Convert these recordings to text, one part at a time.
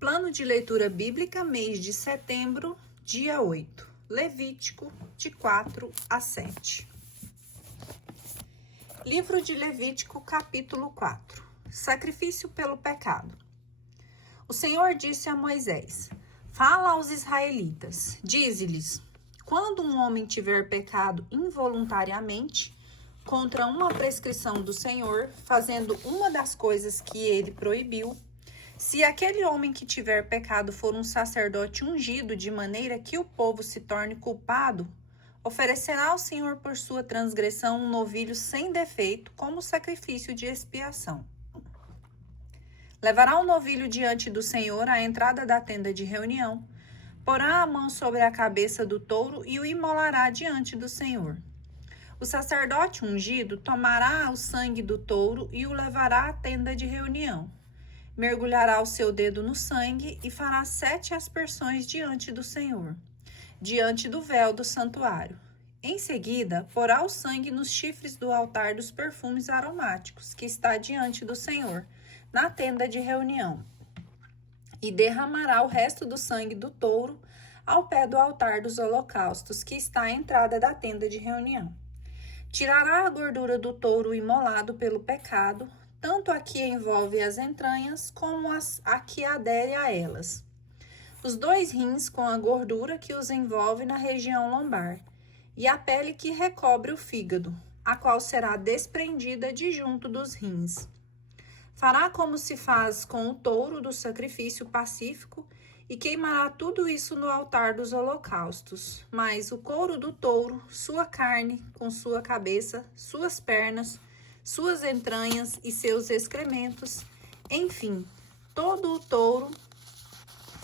Plano de leitura bíblica, mês de setembro, dia 8. Levítico, de 4 a 7. Livro de Levítico, capítulo 4. Sacrifício pelo pecado. O Senhor disse a Moisés: Fala aos israelitas, dize-lhes: quando um homem tiver pecado involuntariamente contra uma prescrição do Senhor, fazendo uma das coisas que ele proibiu, se aquele homem que tiver pecado for um sacerdote ungido, de maneira que o povo se torne culpado, oferecerá ao Senhor por sua transgressão um novilho sem defeito, como sacrifício de expiação. Levará o novilho diante do Senhor à entrada da tenda de reunião, porá a mão sobre a cabeça do touro e o imolará diante do Senhor. O sacerdote ungido tomará o sangue do touro e o levará à tenda de reunião. Mergulhará o seu dedo no sangue e fará 7 aspersões diante do Senhor, diante do véu do santuário. Em seguida, porá o sangue nos chifres do altar dos perfumes aromáticos, que está diante do Senhor, na tenda de reunião, e derramará o resto do sangue do touro ao pé do altar dos holocaustos, que está à entrada da tenda de reunião. Tirará a gordura do touro imolado pelo pecado, tanto a que envolve as entranhas, como a que adere a elas. Os 2 rins com a gordura que os envolve na região lombar, e a pele que recobre o fígado, a qual será desprendida de junto dos rins. Fará como se faz com o touro do sacrifício pacífico, e queimará tudo isso no altar dos holocaustos. Mas o couro do touro, sua carne, com sua cabeça, suas pernas, suas entranhas e seus excrementos, enfim, todo o touro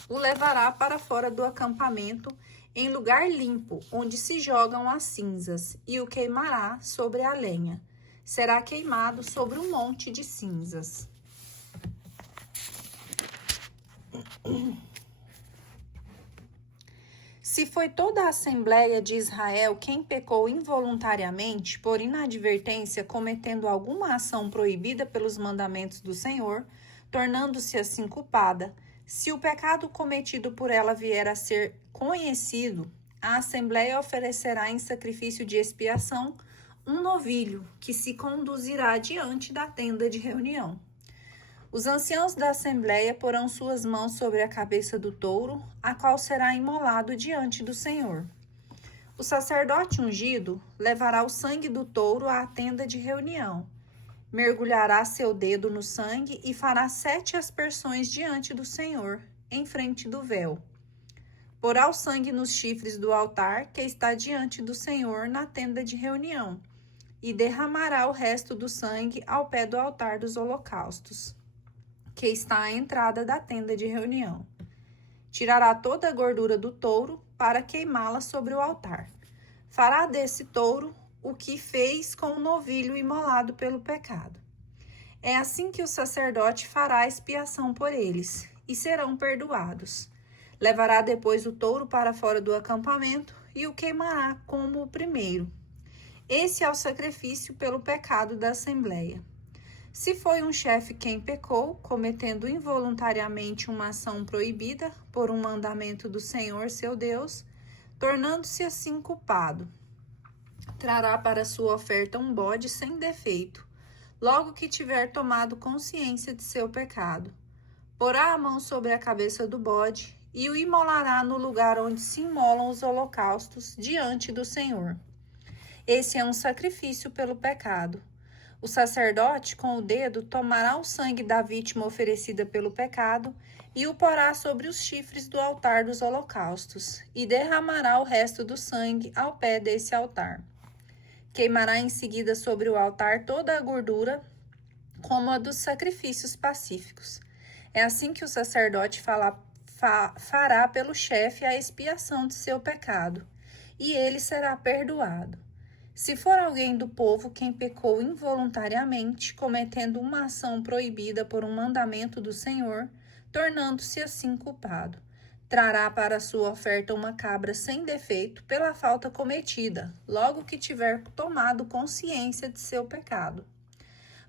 o levará para fora do acampamento, em lugar limpo, onde se jogam as cinzas, e o queimará sobre a lenha. Será queimado sobre um monte de cinzas. Se foi toda a Assembleia de Israel quem pecou involuntariamente, por inadvertência, cometendo alguma ação proibida pelos mandamentos do Senhor, tornando-se assim culpada, se o pecado cometido por ela vier a ser conhecido, a Assembleia oferecerá em sacrifício de expiação um novilho, que se conduzirá diante da tenda de reunião. Os anciãos da Assembleia porão suas mãos sobre a cabeça do touro, a qual será imolado diante do Senhor. O sacerdote ungido levará o sangue do touro à tenda de reunião, mergulhará seu dedo no sangue e fará 7 aspersões diante do Senhor, em frente do véu. Porá o sangue nos chifres do altar que está diante do Senhor na tenda de reunião, e derramará o resto do sangue ao pé do altar dos holocaustos, que está à entrada da tenda de reunião. Tirará toda a gordura do touro para queimá-la sobre o altar. Fará desse touro o que fez com o novilho imolado pelo pecado. É assim que o sacerdote fará expiação por eles, e serão perdoados. Levará depois o touro para fora do acampamento e o queimará como o primeiro. Esse é o sacrifício pelo pecado da Assembleia. Se foi um chefe quem pecou, cometendo involuntariamente uma ação proibida por um mandamento do Senhor seu Deus, tornando-se assim culpado, trará para sua oferta um bode sem defeito, logo que tiver tomado consciência de seu pecado. Porá a mão sobre a cabeça do bode e o imolará no lugar onde se imolam os holocaustos diante do Senhor. Esse é um sacrifício pelo pecado. O sacerdote, com o dedo, tomará o sangue da vítima oferecida pelo pecado e o porá sobre os chifres do altar dos holocaustos, e derramará o resto do sangue ao pé desse altar. Queimará em seguida sobre o altar toda a gordura, como a dos sacrifícios pacíficos. É assim que o sacerdote fará pelo chefe a expiação de seu pecado, e ele será perdoado. Se for alguém do povo quem pecou involuntariamente, cometendo uma ação proibida por um mandamento do Senhor, tornando-se assim culpado, trará para sua oferta uma cabra sem defeito pela falta cometida, logo que tiver tomado consciência de seu pecado.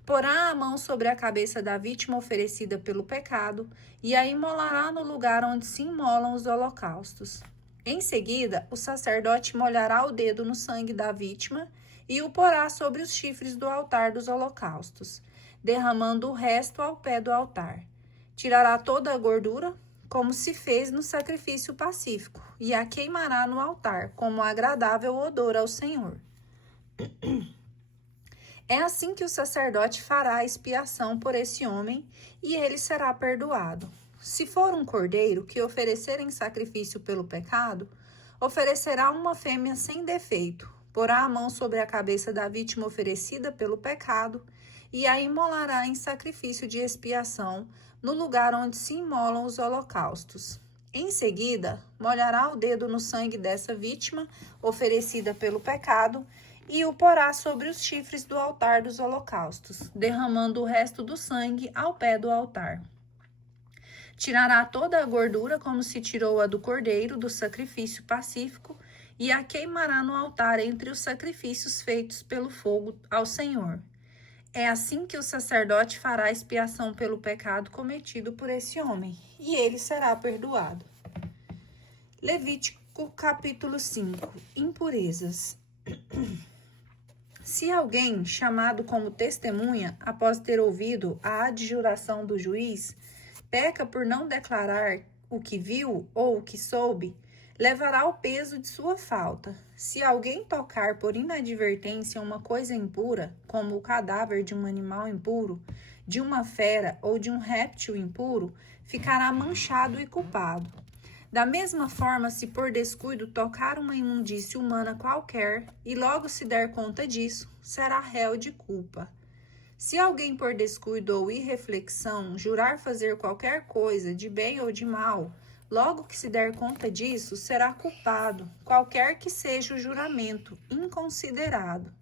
porá a mão sobre a cabeça da vítima oferecida pelo pecado e a imolará no lugar onde se imolam os holocaustos. Em seguida, o sacerdote molhará o dedo no sangue da vítima e o porá sobre os chifres do altar dos holocaustos, derramando o resto ao pé do altar. Tirará toda a gordura, como se fez no sacrifício pacífico, e a queimará no altar, como agradável odor ao Senhor. É assim que o sacerdote fará a expiação por esse homem, e ele será perdoado. Se for um cordeiro que oferecer em sacrifício pelo pecado, oferecerá uma fêmea sem defeito, porá a mão sobre a cabeça da vítima oferecida pelo pecado e a imolará em sacrifício de expiação no lugar onde se imolam os holocaustos. Em seguida, molhará o dedo no sangue dessa vítima oferecida pelo pecado e o porá sobre os chifres do altar dos holocaustos, derramando o resto do sangue ao pé do altar. Tirará toda a gordura, como se tirou a do cordeiro, do sacrifício pacífico, e a queimará no altar entre os sacrifícios feitos pelo fogo ao Senhor. É assim que o sacerdote fará expiação pelo pecado cometido por esse homem, e ele será perdoado. Levítico capítulo 5. Impurezas. Se alguém, chamado como testemunha, após ter ouvido a adjuração do juiz, peca por não declarar o que viu ou o que soube, levará o peso de sua falta. Se alguém tocar por inadvertência uma coisa impura, como o cadáver de um animal impuro, de uma fera ou de um réptil impuro, ficará manchado e culpado. Da mesma forma, se por descuido tocar uma imundície humana qualquer e logo se der conta disso, será réu de culpa. Se alguém por descuido ou irreflexão jurar fazer qualquer coisa, de bem ou de mal, logo que se der conta disso, será culpado, qualquer que seja o juramento, inconsiderado.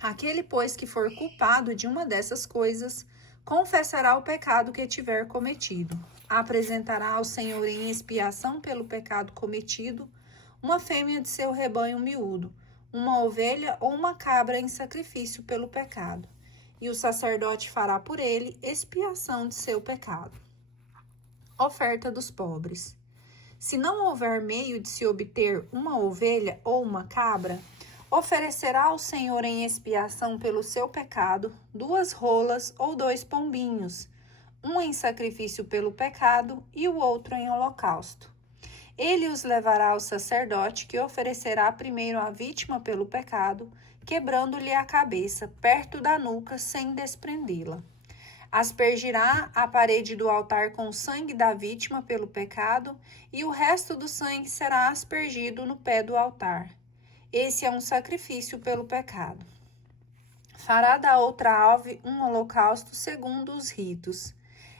Aquele, pois, que for culpado de uma dessas coisas, confessará o pecado que tiver cometido. Apresentará ao Senhor em expiação pelo pecado cometido uma fêmea de seu rebanho miúdo, uma ovelha ou uma cabra em sacrifício pelo pecado, e o sacerdote fará por ele expiação de seu pecado. Oferta dos pobres. Se não houver meio de se obter uma ovelha ou uma cabra, oferecerá ao Senhor em expiação pelo seu pecado 2 rolas ou 2 pombinhos, um em sacrifício pelo pecado e o outro em holocausto. Ele os levará ao sacerdote, que oferecerá primeiro a vítima pelo pecado, quebrando-lhe a cabeça perto da nuca sem desprendê-la. Aspergirá a parede do altar com o sangue da vítima pelo pecado, e o resto do sangue será aspergido no pé do altar. Esse é um sacrifício pelo pecado. Fará da outra ave um holocausto segundo os ritos.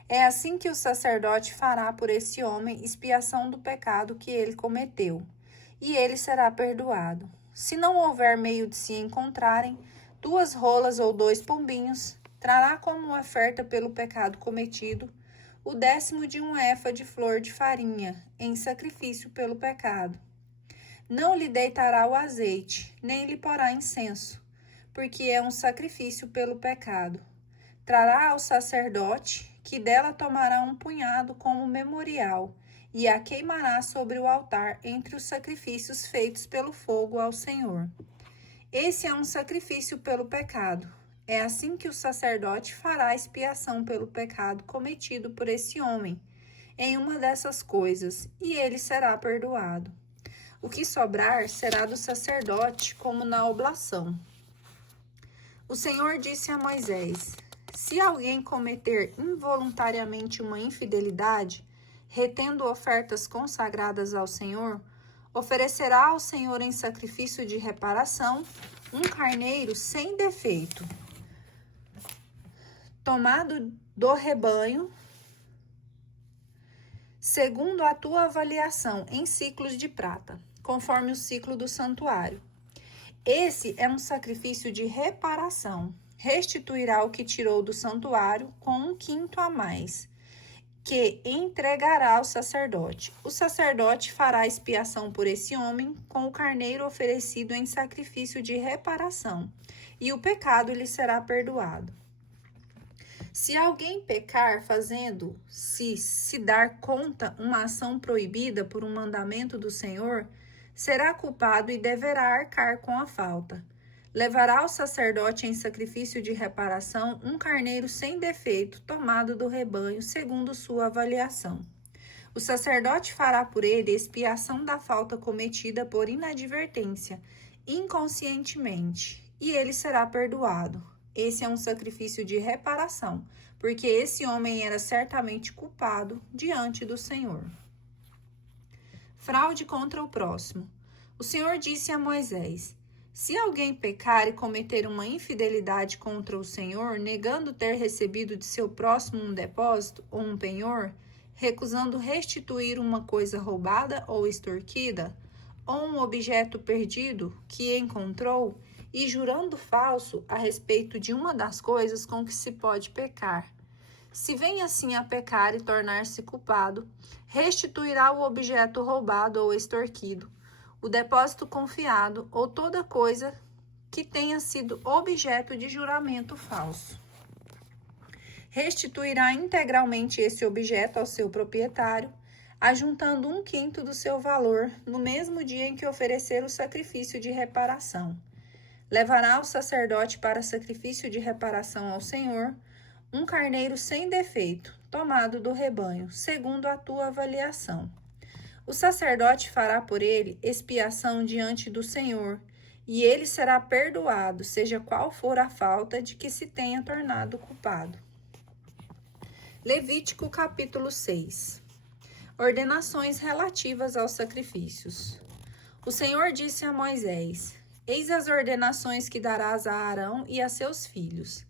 É assim que o sacerdote fará por esse homem expiação do pecado que ele cometeu, e ele será perdoado. Se não houver meio de se encontrarem 2 rolas ou 2 pombinhos, trará como oferta pelo pecado cometido o 10º de um efa de flor de farinha, em sacrifício pelo pecado. Não lhe deitará o azeite, nem lhe porá incenso, porque é um sacrifício pelo pecado. Trará ao sacerdote, que dela tomará um punhado como memorial, e a queimará sobre o altar entre os sacrifícios feitos pelo fogo ao Senhor. Esse é um sacrifício pelo pecado. É assim que o sacerdote fará expiação pelo pecado cometido por esse homem, em uma dessas coisas, e ele será perdoado. O que sobrar será do sacerdote, como na oblação. O Senhor disse a Moisés: se alguém cometer involuntariamente uma infidelidade, retendo ofertas consagradas ao Senhor, oferecerá ao Senhor em sacrifício de reparação um carneiro sem defeito, tomado do rebanho, segundo a tua avaliação, em ciclos de prata, conforme o ciclo do santuário. Esse é um sacrifício de reparação. Restituirá o que tirou do santuário com 1/5 a mais, que entregará ao sacerdote. O sacerdote fará expiação por esse homem com o carneiro oferecido em sacrifício de reparação, e o pecado lhe será perdoado. Se alguém pecar fazendo-se dar conta uma ação proibida por um mandamento do Senhor, será culpado e deverá arcar com a falta. Levará ao sacerdote em sacrifício de reparação um carneiro sem defeito, tomado do rebanho, segundo sua avaliação. O sacerdote fará por ele expiação da falta cometida por inadvertência, inconscientemente, e ele será perdoado. Esse é um sacrifício de reparação, porque esse homem era certamente culpado diante do Senhor. Fraude contra o próximo. O Senhor disse a Moisés: se alguém pecar e cometer uma infidelidade contra o Senhor, negando ter recebido de seu próximo um depósito ou um penhor, recusando restituir uma coisa roubada ou extorquida, ou um objeto perdido que encontrou, e jurando falso a respeito de uma das coisas com que se pode pecar. Se vem assim a pecar e tornar-se culpado, restituirá o objeto roubado ou extorquido, o depósito confiado ou toda coisa que tenha sido objeto de juramento falso. Restituirá integralmente esse objeto ao seu proprietário, ajuntando 1/5 do seu valor no mesmo dia em que oferecer o sacrifício de reparação. Levará o sacerdote para sacrifício de reparação ao Senhor um carneiro sem defeito, tomado do rebanho, segundo a tua avaliação. O sacerdote fará por ele expiação diante do Senhor, e ele será perdoado, seja qual for a falta de que se tenha tornado culpado. Levítico capítulo 6. Ordenações relativas aos sacrifícios. O Senhor disse a Moisés: eis as ordenações que darás a Arão e a seus filhos.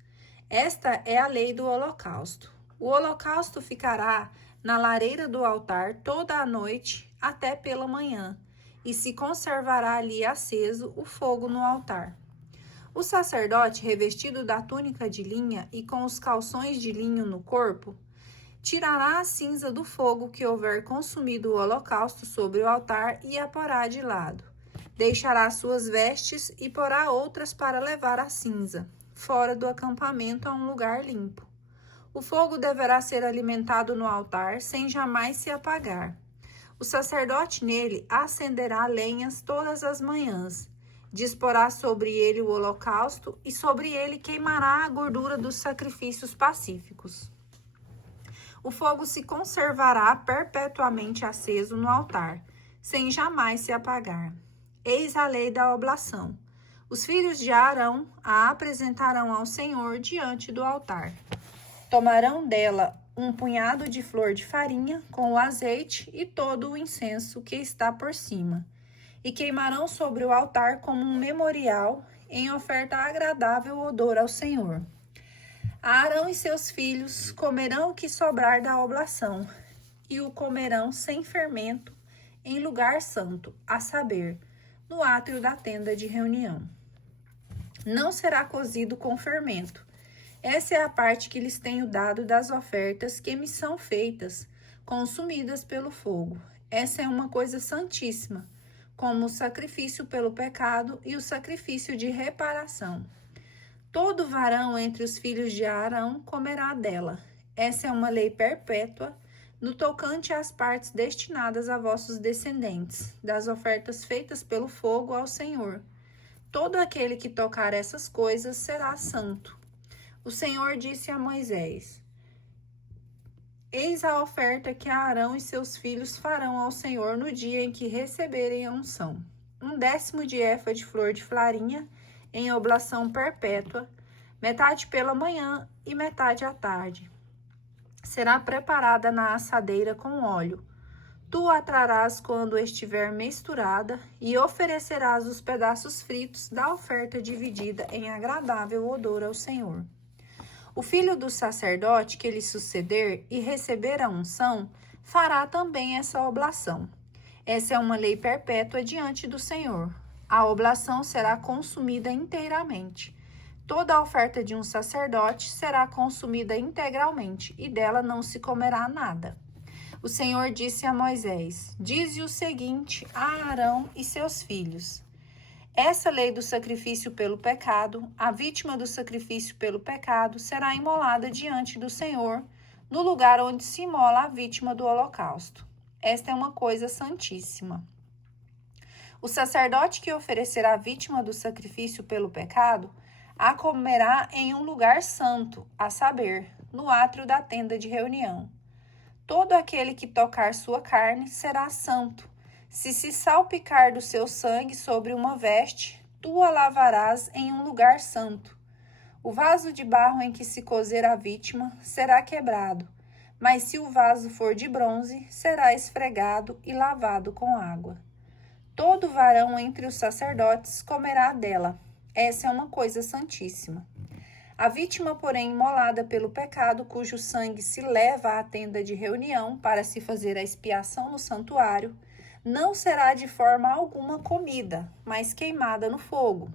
Esta é a lei do holocausto. O holocausto ficará na lareira do altar toda a noite até pela manhã, e se conservará ali aceso o fogo no altar. O sacerdote, revestido da túnica de linha e com os calções de linho no corpo, tirará a cinza do fogo que houver consumido o holocausto sobre o altar e a porá de lado. Deixará suas vestes e porá outras para levar a cinza, fora do acampamento a um lugar limpo. O fogo deverá ser alimentado no altar, sem jamais se apagar. O sacerdote nele acenderá lenhas todas as manhãs, disporá sobre ele o holocausto e sobre ele queimará a gordura dos sacrifícios pacíficos. O fogo se conservará perpetuamente aceso no altar, sem jamais se apagar. Eis a lei da oblação. Os filhos de Arão a apresentarão ao Senhor diante do altar. Tomarão dela um punhado de flor de farinha com o azeite e todo o incenso que está por cima, e queimarão sobre o altar como um memorial em oferta agradável odor ao Senhor. Arão e seus filhos comerão o que sobrar da oblação, e o comerão sem fermento em lugar santo, a saber, no átrio da tenda de reunião. Não será cozido com fermento. Essa é a parte que lhes tenho dado das ofertas que me são feitas, consumidas pelo fogo. Essa é uma coisa santíssima, como o sacrifício pelo pecado e o sacrifício de reparação. Todo varão entre os filhos de Arão comerá dela. Essa é uma lei perpétua, no tocante às partes destinadas a vossos descendentes, das ofertas feitas pelo fogo ao Senhor. Todo aquele que tocar essas coisas será santo. O Senhor disse a Moisés: eis a oferta que Arão e seus filhos farão ao Senhor no dia em que receberem a unção. 1/10 de efa de flor de farinha, em oblação perpétua, metade pela manhã e metade à tarde. Será preparada na assadeira com óleo. Tu a trarás quando estiver misturada e oferecerás os pedaços fritos da oferta dividida em agradável odor ao Senhor. O filho do sacerdote que lhe suceder e receber a unção fará também essa oblação. Essa é uma lei perpétua diante do Senhor. A oblação será consumida inteiramente. Toda a oferta de um sacerdote será consumida integralmente, e dela não se comerá nada. O Senhor disse a Moisés: dize o seguinte a Arão e seus filhos: Essa lei do sacrifício pelo pecado, a vítima do sacrifício pelo pecado será imolada diante do Senhor, no lugar onde se imola a vítima do holocausto. Esta é uma coisa santíssima. O sacerdote que oferecer a vítima do sacrifício pelo pecado, a comerá em um lugar santo, a saber, no átrio da tenda de reunião. Todo aquele que tocar sua carne será santo. Se salpicar do seu sangue sobre uma veste, tu a lavarás em um lugar santo. O vaso de barro em que se cozer a vítima será quebrado, mas se o vaso for de bronze, será esfregado e lavado com água. Todo varão entre os sacerdotes comerá dela. Essa é uma coisa santíssima. A vítima, porém, imolada pelo pecado, cujo sangue se leva à tenda de reunião para se fazer a expiação no santuário, não será de forma alguma comida, mas queimada no fogo.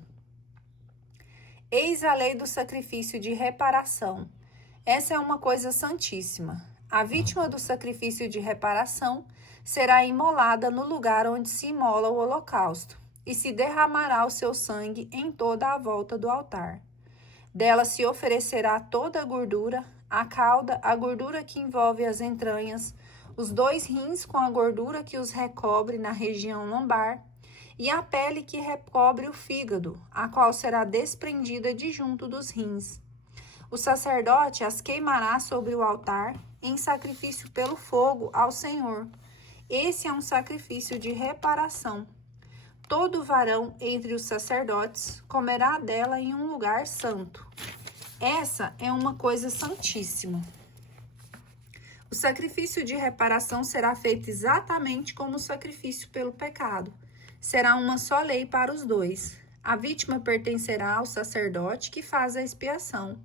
Eis a lei do sacrifício de reparação. Essa é uma coisa santíssima. A vítima do sacrifício de reparação será imolada no lugar onde se imola o holocausto, e se derramará o seu sangue em toda a volta do altar. Dela se oferecerá toda a gordura, a cauda, a gordura que envolve as entranhas, os 2 rins com a gordura que os recobre na região lombar, e a pele que recobre o fígado, a qual será desprendida de junto dos rins. O sacerdote as queimará sobre o altar, em sacrifício pelo fogo ao Senhor. Esse é um sacrifício de reparação. Todo varão entre os sacerdotes comerá dela em um lugar santo. Essa é uma coisa santíssima. O sacrifício de reparação será feito exatamente como o sacrifício pelo pecado. Será uma só lei para os dois. A vítima pertencerá ao sacerdote que faz a expiação.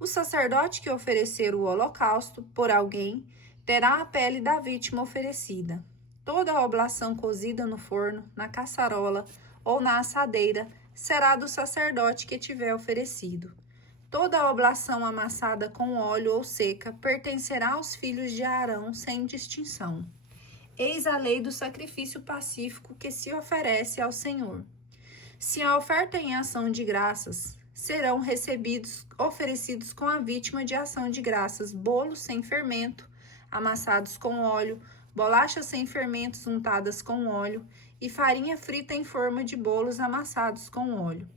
O sacerdote que oferecer o holocausto por alguém terá a pele da vítima oferecida. Toda a oblação cozida no forno, na caçarola ou na assadeira será do sacerdote que tiver oferecido. Toda a oblação amassada com óleo ou seca pertencerá aos filhos de Arão sem distinção. Eis a lei do sacrifício pacífico que se oferece ao Senhor. Se a oferta em ação de graças, serão oferecidos com a vítima de ação de graças bolos sem fermento, amassados com óleo, bolachas sem fermentos untadas com óleo e farinha frita em forma de bolos amassados com óleo.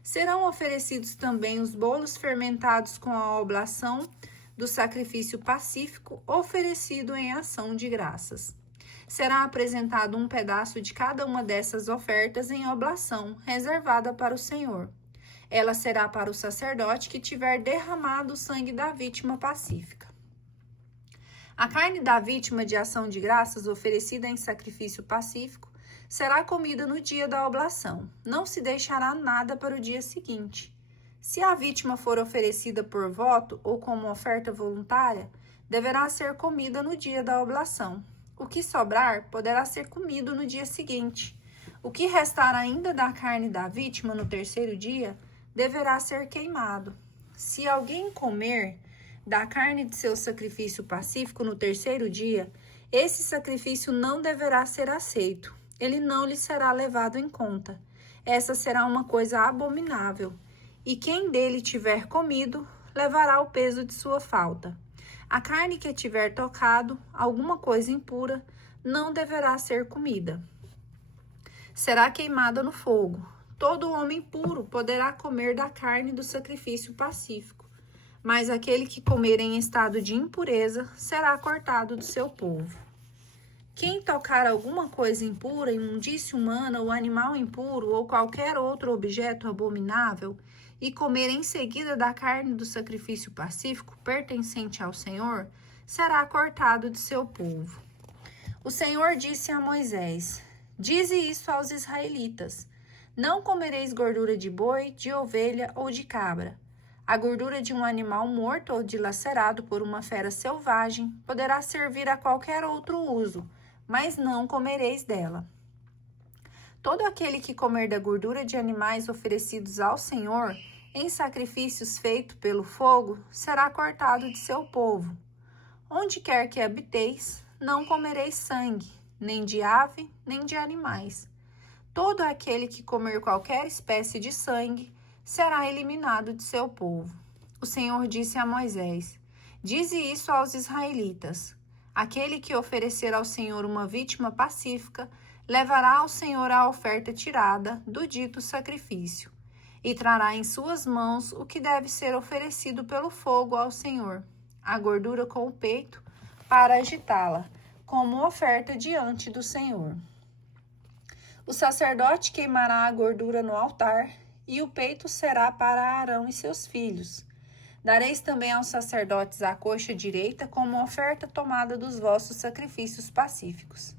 Serão oferecidos também os bolos fermentados com a oblação do sacrifício pacífico oferecido em ação de graças. Será apresentado um pedaço de cada uma dessas ofertas em oblação, reservada para o Senhor. Ela será para o sacerdote que tiver derramado o sangue da vítima pacífica. A carne da vítima de ação de graças oferecida em sacrifício pacífico será comida no dia da oblação. Não se deixará nada para o dia seguinte. Se a vítima for oferecida por voto ou como oferta voluntária, deverá ser comida no dia da oblação. O que sobrar poderá ser comido no dia seguinte. O que restar ainda da carne da vítima no terceiro dia deverá ser queimado. Se alguém comer da carne de seu sacrifício pacífico no terceiro dia, esse sacrifício não deverá ser aceito. Ele não lhe será levado em conta. Essa será uma coisa abominável. E quem dele tiver comido, levará o peso de sua falta. A carne que tiver tocado alguma coisa impura, não deverá ser comida. Será queimada no fogo. Todo homem puro poderá comer da carne do sacrifício pacífico, mas aquele que comer em estado de impureza será cortado do seu povo. Quem tocar alguma coisa impura, imundícia humana ou animal impuro ou qualquer outro objeto abominável e comer em seguida da carne do sacrifício pacífico pertencente ao Senhor, será cortado de seu povo. O Senhor disse a Moisés: dize isso aos israelitas: não comereis gordura de boi, de ovelha ou de cabra. A gordura de um animal morto ou dilacerado por uma fera selvagem poderá servir a qualquer outro uso, mas não comereis dela. Todo aquele que comer da gordura de animais oferecidos ao Senhor, em sacrifícios feitos pelo fogo, será cortado de seu povo. Onde quer que habiteis, não comereis sangue, nem de ave, nem de animais. Todo aquele que comer qualquer espécie de sangue será eliminado de seu povo. O Senhor disse a Moisés: Dize isso aos israelitas. Aquele que oferecer ao Senhor uma vítima pacífica levará ao Senhor a oferta tirada do dito sacrifício e trará em suas mãos o que deve ser oferecido pelo fogo ao Senhor, a gordura com o peito, para agitá-la, como oferta diante do Senhor. O sacerdote queimará a gordura no altar, e o peito será para Arão e seus filhos. Dareis também aos sacerdotes a coxa direita como oferta tomada dos vossos sacrifícios pacíficos.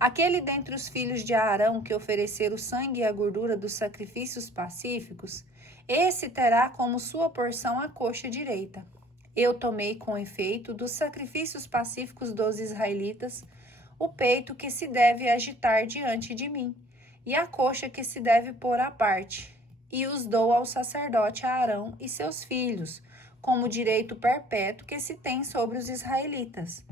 Aquele dentre os filhos de Arão que oferecer o sangue e a gordura dos sacrifícios pacíficos, esse terá como sua porção a coxa direita. Eu tomei com efeito dos sacrifícios pacíficos dos israelitas o peito que se deve agitar diante de mim, e a coxa que se deve pôr à parte, e os dou ao sacerdote Arão e seus filhos, como direito perpétuo que se tem sobre os israelitas.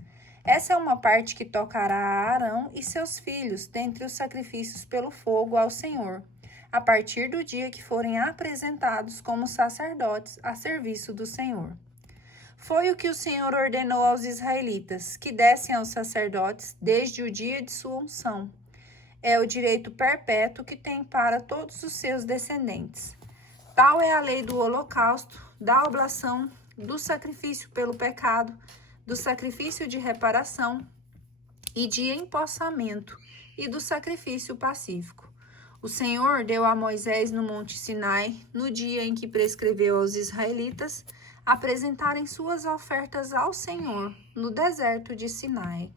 Essa é uma parte que tocará a Arão e seus filhos dentre os sacrifícios pelo fogo ao Senhor, a partir do dia que forem apresentados como sacerdotes a serviço do Senhor. Foi o que o Senhor ordenou aos israelitas, que dessem aos sacerdotes desde o dia de sua unção. É o direito perpétuo que tem para todos os seus descendentes. Tal é a lei do holocausto, da oblação, do sacrifício pelo pecado, do sacrifício de reparação e de empossamento e do sacrifício pacífico. O Senhor deu a Moisés no monte Sinai, no dia em que prescreveu aos israelitas apresentarem suas ofertas ao Senhor no deserto de Sinai.